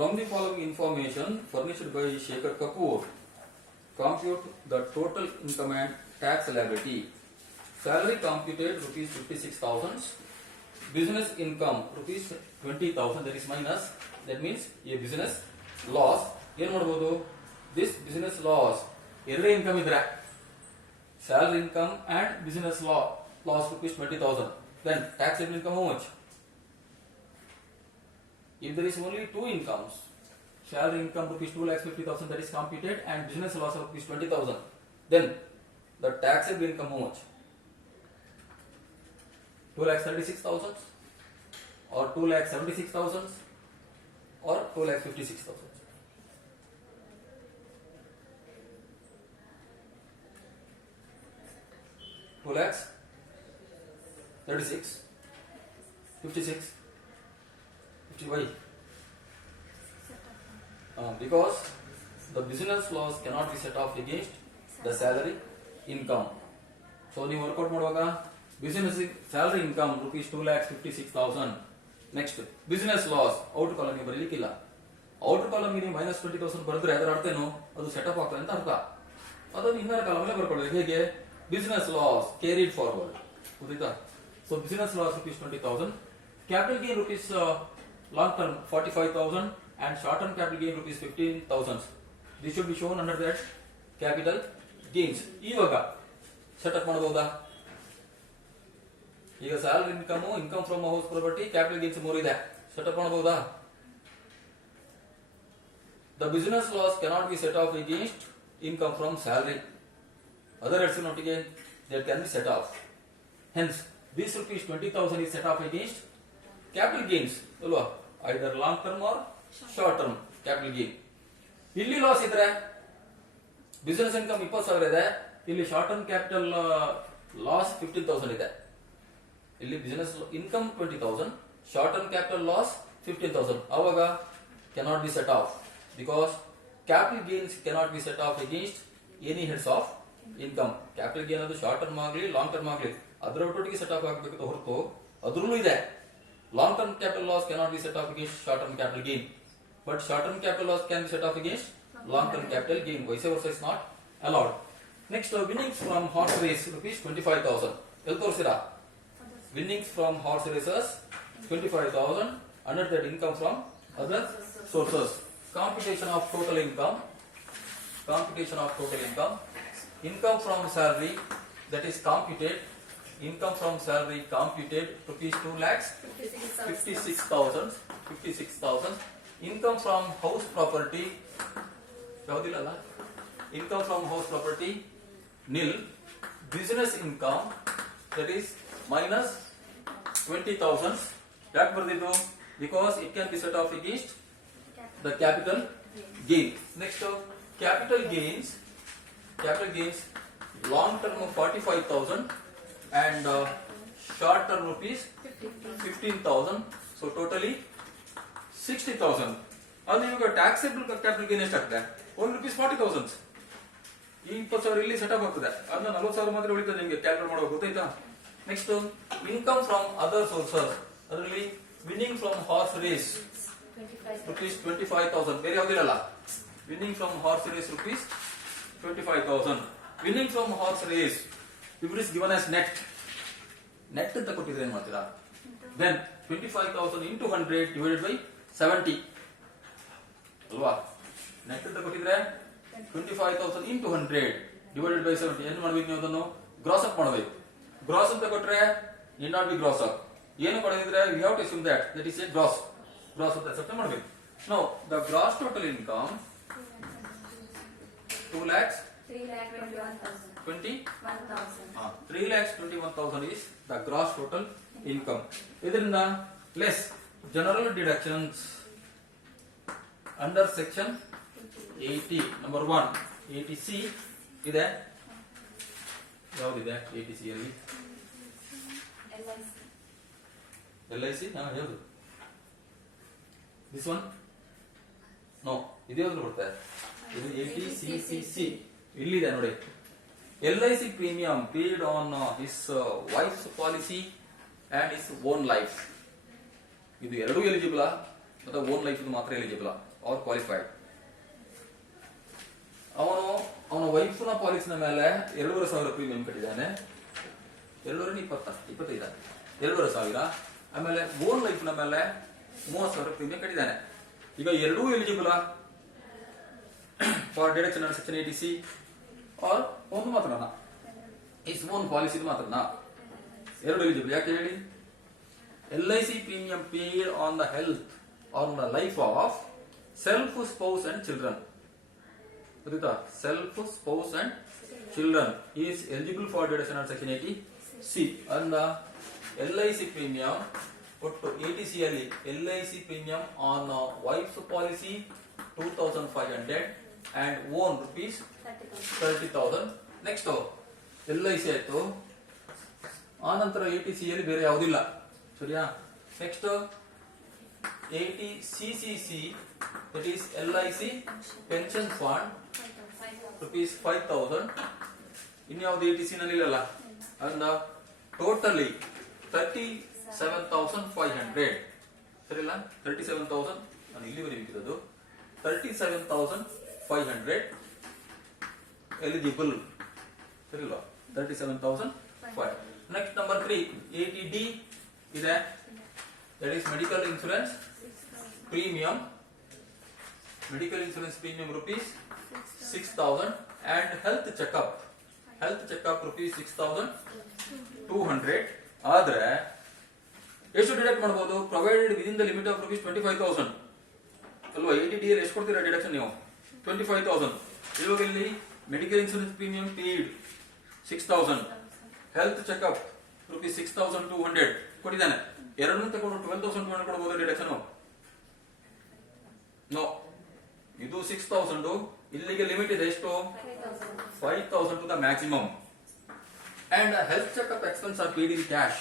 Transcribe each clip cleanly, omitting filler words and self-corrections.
From the following information furnished by Shekhar Kapoor, compute the total income and tax liability. Salary computed rupees 56,000. Business income rupees 20,000, that is minus. That means a business loss. ಏನು ಮಾಡಬಹುದು? This business loss ಎರಡೇ income ಇದ್ರೆ salary income and business loss rupees 20,000. Then taxable income how much? If there is only two incomes, salary income rupees 2,50,000, that is computed, and business loss of rupees 20,000, then the taxable income how much? 2,36,000 or 2,76,000 or 2,56,000. Two lakhs 36, 56, 50. Why? Because the business loss cannot be set off against the salary income. So ನೀವು workout ಮಾಡುವಾಗ business salary income rupees 2,56,000. Next business loss outer column ಗೆ ಬರೀಲಿಕ್ಕಿಲ್ಲ. Outer column ಗೆ minus 20,000 ಬರೆದ್ರೆ ಅದರ ಅರ್ಥ ಏನು? ಅದು setup ಆಗ್ತದೆ ಅಂತ ಅರ್ಥ. ಅದನ್ನು ಇನ್ನರ್ ಕಾಲಮ್ ಅಲ್ಲಿ ಬರ್ಕೊಳ್ಳಿ. ಹೇಗೆ? Business loss carried forward. So business loss rupees 20,000, capital gain rupees long term 45,000 and short term capital gain rupees 15,000. This should be shown under that capital gains. ಇವಾಗ ಸೆಟಪ್ ಮಾಡಬಹುದಾ? ಈಗ salary income, income from house property, capital gains ಮೂರು ಇದೆ. Setup ಮಾಡಬಹುದಾ? The business loss cannot be set off against income from salary. Other heads nottige that can be set off. Hence, this rupees 20,000 is set off against capital gains. Either long term or short term capital gain. ಇಲ್ಲಿ loss ಇದ್ರೆ business income 20,000 ಇದೆ, ಇಲ್ಲಿ short term capital loss 15,000 ಇದೆ. ಇಲ್ಲಿ business income 20,000, short term capital loss 15,000. ಅವಾಗ cannot be set off because capital gains cannot be set off against any heads of income. Capital gain ಅದು short term ಆಗಲಿ long term ಆಗಲಿ ಅದರ ಒಟ್ಟಿಗೆ set off ಆಗಬೇಕು ಹೊರತು ಅದ್ರಲ್ಲೂ ಇದೆ. Long term capital loss cannot be set off against short term capital gain, but short term capital loss can be set off against long term capital gain. Vice versa is not allowed. Next winnings from horse race rupees 25,000. ಎಲ್ಲಿ ತೋರಿಸಿರಾ? Winnings from horse races 25,000. Under that income from other sources. Computation of total income. Computation of total income. Income from salary, that is computed. Income from salary computed rupees 2,56,000. 56,000. Income from house property. ಯಾವ್ದಿಲ್ಲ. Income from house property nil. Business income, that is minus 20,000. ಯಾಕೆ ಬರ್ದಿದ್ದು? Because it can be set off against the capital gain. Next capital gains long term 45,000 and short term rupees 15,000. So totally 60,000. ಅದು ಇವಾಗ taxable capital gain ಎಷ್ಟಾಗ್ತದೆ? 1 rupees 40,000. ಈ 20,000 ಇಲ್ಲಿ setup ಆಗ್ತದೆ. ಅದನ್ನ 40,000 ಮಾತ್ರ ಉಳಿತದೆ ನಿಮಗೆ ಕ್ಯಾಲ್ಕುಲೇಟ್ ಮಾಡೋದು ಗೊತ್ತಾಯ್ತಾ? Next income from other sources. ಅದರಲ್ಲಿ winning from horse race rupees 25,000. ಬೇರೆ ಯಾವುದಿರಲ್ಲ. Winning from horse race rupees 25,000. Winning from horse race, if it is given as net ಅಂತ ಕೊಟ್ಟಿದ್ರೆ ಏನ್ ಮಾಡ್ತೀರಾ? Then 25,000 into 100 divided by 70 ಅಲ್ವಾ? ನೆಟ್ ಅಂತ ಕೊಟ್ಟಿದ್ರೆ 25,000 into 100 divided by 70. ಏನು ಮಾಡ್ಬೇಕು ನೀವು? ಅದನ್ನು ಗ್ರಾಸ್ ಅಪ್ ಮಾಡಬೇಕು. ಗ್ರಾಸ್ ಅಂತ ಕೊಟ್ರೆ need not be gross up. ಏನು ಕೊಡದಿದ್ರೆ we have to assume that is a gross ಅಂತ ಅಕ್ಸೆಪ್ಟ್ ಮಾಡಬೇಕು. Now the gross total income 3,21,000 is the gross total income. ಇದರಿಂದ less general deductions under section 80 number 1 80C ಇದೆ. ಯಾವ್ದಿದೆ 80C ಅಲ್ಲಿ? LIC. ಯಾವುದು? This one? No, ಇದು ಯಾವ್ದು ಬರುತ್ತೆ? ಇದು 80CCC ಇಲ್ಲಿದೆ ನೋಡಿ. LIC premium paid on his wife's policy and his own life. ಇದು ಎರಡೂ ಎಲಿಜಿಬಲ್ ಅಥವಾ ಓನ್ ಲೈಫ್ ಇದು ಮಾತ್ರ ಎಲಿಜಿಬಲ್? Are qualified. ಅವನ ವೈಫ್ನ ಪಾಲಿಸಿನ ಮೇಲೆ 2,500 ಪ್ರೀಮಿಯಂ ಕಟ್ಟಿದ್ದಾನೆ. 2,25 2,500. ಆಮೇಲೆ ಓನ್ ಲೈಫ್ ನ ಮೇಲೆ 30,000 ಪ್ರೀಮಿಯಂ ಕಟ್ಟಿದ್ದಾನೆ. ಈಗ ಎರಡೂ eligible for deduction under section 80C or ಒಂದು ಮಾತ್ರನಾ ಇಸ್ ಓನ್ ಪಾಲಿಸಿ ಮಾತ್ರನಾ? ಎರಡು ಎಲಿಜಿಬಲ್. ಯಾಕೆ ಹೇಳಿ? LIC premium paid on the health on the life of self, spouse and children. ಗೊತ್ತಾ? Self, spouse and children is eligible for deduction under section 80C. ಅಂದ LIC premium ಒಟ್ಟು 80C ಅಲ್ಲಿ LIC premium on wife's policy 2,500 and own rupees 30,000. Next LIC ಆಯ್ತು. ಆ ನಂತರ 80C ಅಲ್ಲಿ ಬೇರೆ ಯಾವುದಿಲ್ಲ. ಸರಿಯಾ? Next 80CCC, that is LIC pension fund rupees 5,000. ಇನ್ಯಾವುದು 80C ನಲ್ಲಿ ಇಲ್ಲಲ್ಲ. ಅಂದ ಟೋಟಲಿ 37,500. ಸರಿಲ್ಲ? 37,000 ನಾನು ಇಲ್ಲಿವರೆಗೆ ಇರೋದು 37,500 ಎಲಿಜಿಬಲ್. ಸರಿಲ್ಲ? 37,500. ನೆಕ್ಸ್ಟ್ ನಂಬರ್ 3 80D ಇದೆ. That is medical insurance premium. Medical insurance premium rupees 6,000 and health checkup rupees 6,200. ಆದ್ರೆ ಎಷ್ಟು ಡಿಡಕ್ಟ್ ಮಾಡಬಹುದು? Provided within the limit of rupees 25,000 ಅಲ್ವಾ? 80D ಅಲ್ಲಿ ಎಷ್ಟು ಕೊಡ್ತೀರಾ ಡಿಡಕ್ಷನ್ ನೀವು? 25,000. ಇವಾಗ ಇಲ್ಲಿ medical insurance premium paid 6,000, health checkup rupees 6,200 ಕೊಟ್ಟಿದ್ದಾನೆ. ಎರಡನ್ನೂ ತಗೊಂಡು 12,200 ಕೊಡಬಹುದು ಡಿಡಕ್ಷನ್? ನೋ. ಇದು 6,000, ಇಲ್ಲಿಗೆ ಲಿಮಿಟ್ ಇದೆ ಎಷ್ಟು? 5,000 to the maximum. And health checkup expense are paid in cash.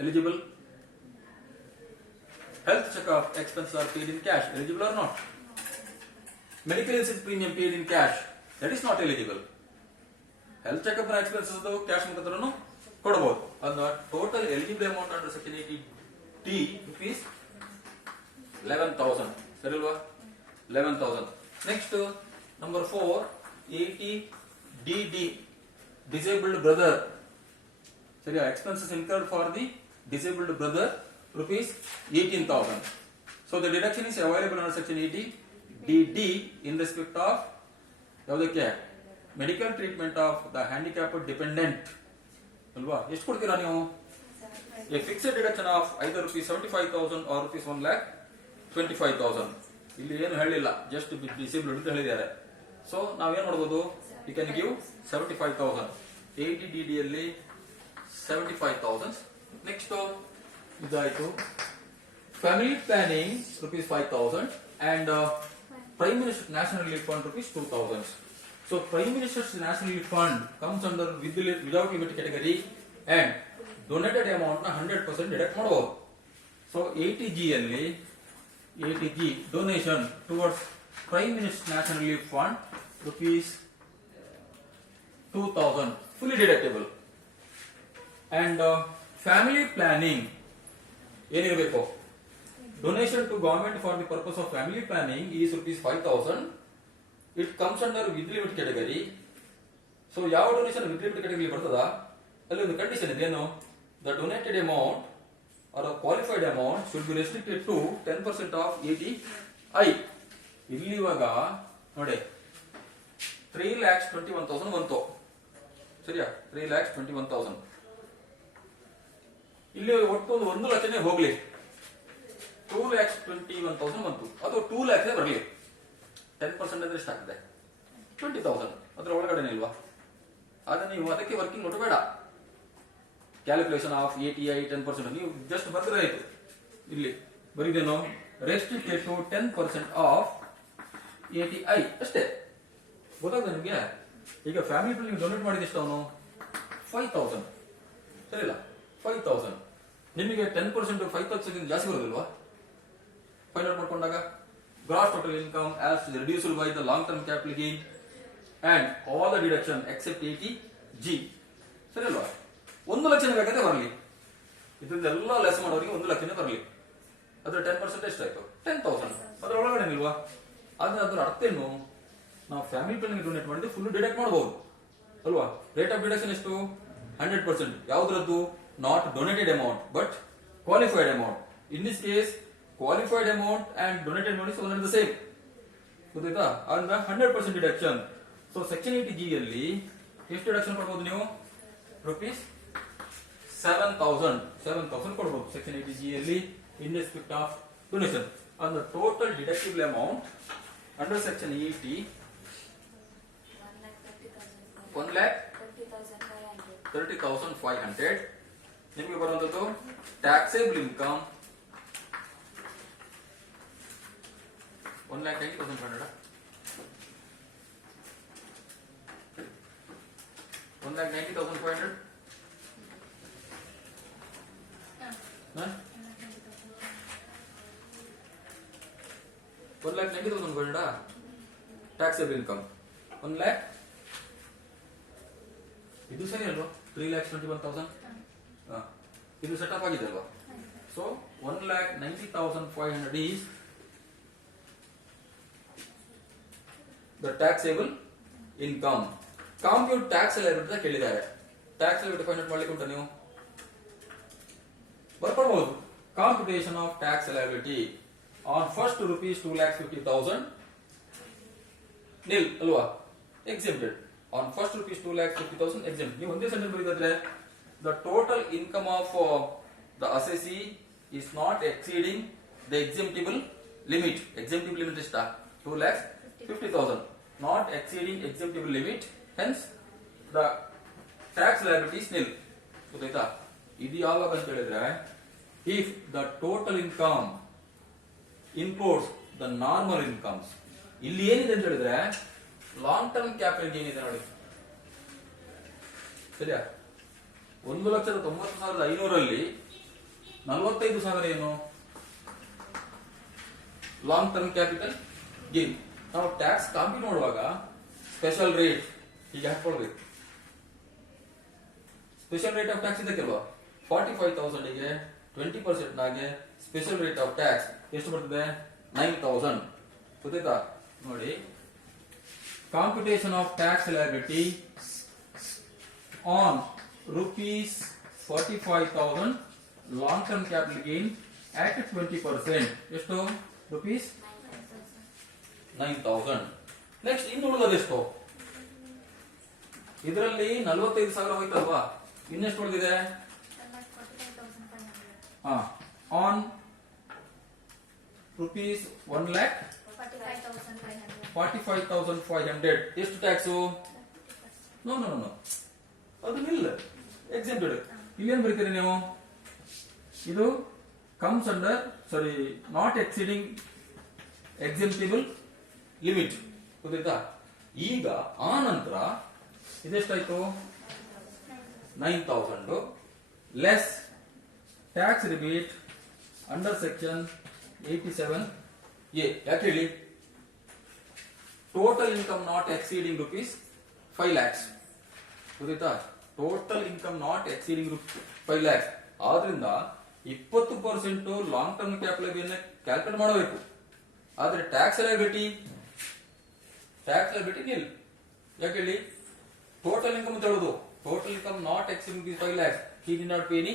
Eligible? Health checkup expenses are paid in cash. Eligible or not? Medical insurance premium paid in cash. That is not eligible. Health checkup expenses cash ಮುಖಾಂತರನು ಕೊಡಬಹುದು. ಅದನ್ನ total eligible amount under section 80D rupees 11,000. ಸರಿಲ್ವಾ? 11,000. Next number 4 80DD disabled brother. ಸರಿಯಾ? Expenses incurred for the disabled brother rupees 18,000. So the deduction is available under section 80DD in respect of ಯಾವುದಕ್ಕೆ? Medical treatment of the handicapped dependent ಅಲ್ವಾ? ಎಷ್ಟು ಕೊಡ್ತೀರಾ ನೀವು? A fixed deduction of either rupees 75,000 or rupees 1,25,000. ಇಲ್ಲಿ ಏನು ಹೇಳಿಲ್ಲ, just disabled ಅಂತ ಹೇಳಿದ್ದಾರೆ. ಸೊ ನಾವೇನ್ ಮಾಡಬಹುದು? You can give 75,000. 80DD ಅಲ್ಲಿ 75,000. ನೆಕ್ಸ್ಟ್ ಇದಾಯ್ತು. Family planning rupees 5,000 and prime minister national relief fund rupees 2,000. So Prime Minister's National Relief Fund comes under without limit category and donated amount na 100% deduct ಮಾಡಬಹುದು. So 80G ಅಲ್ಲಿ 80G donation towards Prime Minister's National Relief Fund rupees 2,000 fully deductible. And family planning ಏನಿರಬೇಕು? Donation to government for the purpose of family planning is rupees 5,000. It comes under with limit category. So ಯಾವ donation with limit category ಬರ್ತದ? ಅಲ್ಲಿ ಒಂದು condition ಇದೆ. ಏನು? The donated amount or a qualified amount should be restricted to 10% of 80I. ಇಲ್ಲಿ ಇವಾಗ ನೋಡಿ 3,21,000 ಬಂತು. ಸರಿಯಾ? 3,21,000. ಇಲ್ಲಿ ಒಟ್ಟು 1 ಲಕ್ಷನೇ ಹೋಗ್ಲಿ, 2,21,000 ಬಂತು. ಅದು 2 ಲಕ್ಷ ಬರಲಿ. 10% ಅಂದ್ರೆ ಎಷ್ಟಾಗ್ತದೆ? 20,000. ಅದ್ರ ಒಳಗಡೆ ಇಲ್ವಾ? ಆದ್ರೆ ನೀವು ಅದಕ್ಕೆ ವರ್ಕಿಂಗ್ ನೋಟ್ ಬೇಡ. ಕ್ಯಾಲ್ಕುಲೇಷನ್ ಆಫ್ 80I 10% ನೀವು ಜಸ್ಟ್ ಬರೆದ್ರೆ ಆಯ್ತು. ಇಲ್ಲಿ ಬರೀದೇನು? ರೆಸ್ಟ್ರಿಕ್ಟೆಡ್ ಟು 10% ಆಫ್ 80I ಅಷ್ಟೇ. ಗೊತ್ತಾಗ್ತದೆ ನಿಮ್ಗೆ? ಈಗ ಫ್ಯಾಮಿಲಿ ಪ್ಲಾನಿಂಗ್ ಡೊನೇಟ್ ಮಾಡಿದ ಎಷ್ಟು ಅವನು? 5,000. ಸರಿಲ್ಲ? 5,000. ನಿಮಗೆ 10% 5,000 ಜಾಸ್ತಿ ಬರೋದಿಲ್ವಾ? ಫೈಂಡ್ ಔಟ್ ಮಾಡ್ಕೊಂಡಾಗ gross total income as reduced by the long term capital gain and all the deduction except 80G. ಸರಿ ಅಲ್ವಾ? 1 ಲಕ್ಷನೇ ಬೇಕಾದ್ರೆ ಬರಲಿ. ಇದೆಲ್ಲ ಲೆಸ್ ಮಾಡೋರಿಗೆ 1 ಲಕ್ಷನೇ ಬರಲಿ. ಅದ್ರ 10% ಎಷ್ಟಾಯ್ತು? 10,000. ಅದರ ಒಳಗಡೆ ಆದ್ರೆ ಅದರ ಅರ್ಥ ಏನು, ನಾವು ಫ್ಯಾಮಿಲಿ ಪ್ಲಾನಿಂಗ್ ಡೊನೇಟ್ ಮಾಡಿದ್ರೆ ಫುಲ್ ಡಿಡಕ್ಟ್ ಮಾಡಬಹುದು ಅಲ್ವಾ. ರೇಟ್ ಆಫ್ ಡಿಡಕ್ಷನ್ ಎಷ್ಟು? 100%. ಯಾವ್ದ್ರದ್ದು? Not donated amount but qualified amount. In this case qualified amount and donated amount is one and the same. ಗೊತ್ತಾಯ್ತಾ? ಅಂದ್ರೆ 100% ಡಿಡಕ್ಷನ್. ಸೊ ಸೆಕ್ಷನ್ 80G ಯಲ್ಲಿ ಎಷ್ಟು deduction ಕೊಡಬಹುದು ನೀವು? ರುಪೀಸ್ 7,000 ಕೊಡಬಹುದು ಸೆಕ್ಷನ್ 80G ಯಲ್ಲಿ in respect of donation. and the total deductible amount under section 80 1,30,500. ನಿಮಗೆ ಬರುವಂತದ್ದು taxable income 1,90,500. 1,90,500. 1,90,500 taxable income. 1 lakh ಇದು ಸರಿ ಅಲ್ವಾ? 3,21,000 ಇದು ಸೆಟ್ ಅಪ್ ಆಗಿದೆ ಅಲ್ವಾ? So 1,90,500 is the taxable income. Compute tax liability ಕೇಳಿದ್ದಾರೆ. ಟ್ಯಾಕ್ಸ್ liability ಫೈಂಡ್ ಔಟ್ ಮಾಡ್ಲಿಕ್ಕೆ ಉಂಟಾ ನೀವು? ಬರ್ಕೊಳ್ಬಹುದು. Computation of tax liability on first rupees 2,50,000 nil ಅಲ್ವಾ? Exempted. On first rupees 2,50,000 exempt. ನೀವು ಒಂದೇ sentence ಬರೀತಿದ್ರೆ the total income of the assessee is not exceeding the exemptable limit. Exemptable limit is 2,50,000. Not exceeding exemptable limit. Hence the tax liability is nil. ಗೊತ್ತಾಯ್ತಾ? ಇದು ಯಾವಾಗ ಅಂತ ಹೇಳಿದ್ರೆ if the total income includes the normal incomes. ಇಲ್ಲಿ ಏನಿದೆ ಅಂತ ಹೇಳಿದ್ರೆ long term capital ಏನಿದೆ ನೋಡಿ, ಸರಿಯಾ? 1,90,500 45,000 ಏನು ಲಾಂಗ್ ಟರ್ಮ್ ಕ್ಯಾಪಿಟಲ್ ಗೇನ್. ನಾವು ಟ್ಯಾಕ್ಸ್ ಕಾಂಪ್ಯೂಟ್ ಮಾಡುವಾಗ ಸ್ಪೆಷಲ್ ರೇಟ್ ಈಗ ಹಾಕೊಳ್ಬೇಕು. ಸ್ಪೆಷಲ್ ರೇಟ್ ಆಫ್ ಟ್ಯಾಕ್ಸ್ ಇದಕ್ಕೆಲ್ವಾ? 45,000 ಗೆ 20% ನಾಗೆ ಸ್ಪೆಷಲ್ ರೇಟ್ ಆಫ್ ಟ್ಯಾಕ್ಸ್ ಎಷ್ಟು ಬರ್ತದೆ? 9,000. ಗೊತ್ತಾಯ್ತಾ? ನೋಡಿ, computation of tax liability on rupees 45,000 long term capital gain at 20%. ಎಷ್ಟು? rupees 9,000. ನೆಕ್ಸ್ಟ್ ಇನ್ನು ಉಳಿದದೆಷ್ಟು? ಇದರಲ್ಲಿ 45,000 ಹೋಯ್ತಲ್ವಾ? ಇನ್ನೆಷ್ಟು ಉಳಿದಿದೆ? on rupees 1,45,500 ಎಷ್ಟು ಟ್ಯಾಕ್ಸು? ನೋ ಅದು ನಿಲ್ಲ, ಎಕ್ಸೆಂಪ್ಟೆಡ್. ಇಲ್ಲೇನು ಬರೀತೀರಿ ನೀವು? ಇದು comes under not exceeding exemptable limit. ಗೊತ್ತಾಯ್ತಾ? ಈಗ ಆ ನಂತರ ಇದೆಷ್ಟಾಯ್ತು? 9,000 less tax rebate under section 87A. ಯಾಕೆ ಹೇಳಿ? Total income not exceeding rupees 5 lakhs. ಗೊತ್ತಾಯ್ತಾ? Total income not exceeding 5 lakhs. ಆದ್ರಿಂದ 20% long term capital gain calculate ಮಾಡಬೇಕು. ಆದ್ರೆ ಟ್ಯಾಕ್ಸ್ ಲಯಬಿಲಿಟಿ ನಿಲ್. ಯಾಕೆ ಹೇಳಿ? ಟೋಟಲ್ ಇನ್ಕಮ್ ಅಂತ ಹೇಳೋದು. Total income not exceeding 5 lakhs. he did not pay any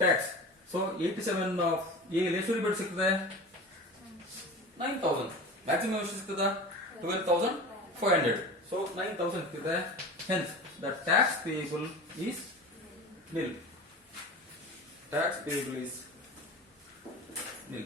tax. So 87A ಎಷ್ಟು rebate ಸಿಗ್ತದೆ? 9,000. ಮ್ಯಾಕ್ಸಿಮಮ್ ಎಷ್ಟು ಸಿಗ್ತದ? 12,500. ಸೊ 9,000 ಸಿಗ್ತದೆ. Hence the tax payable is nil. Tax payable is nil.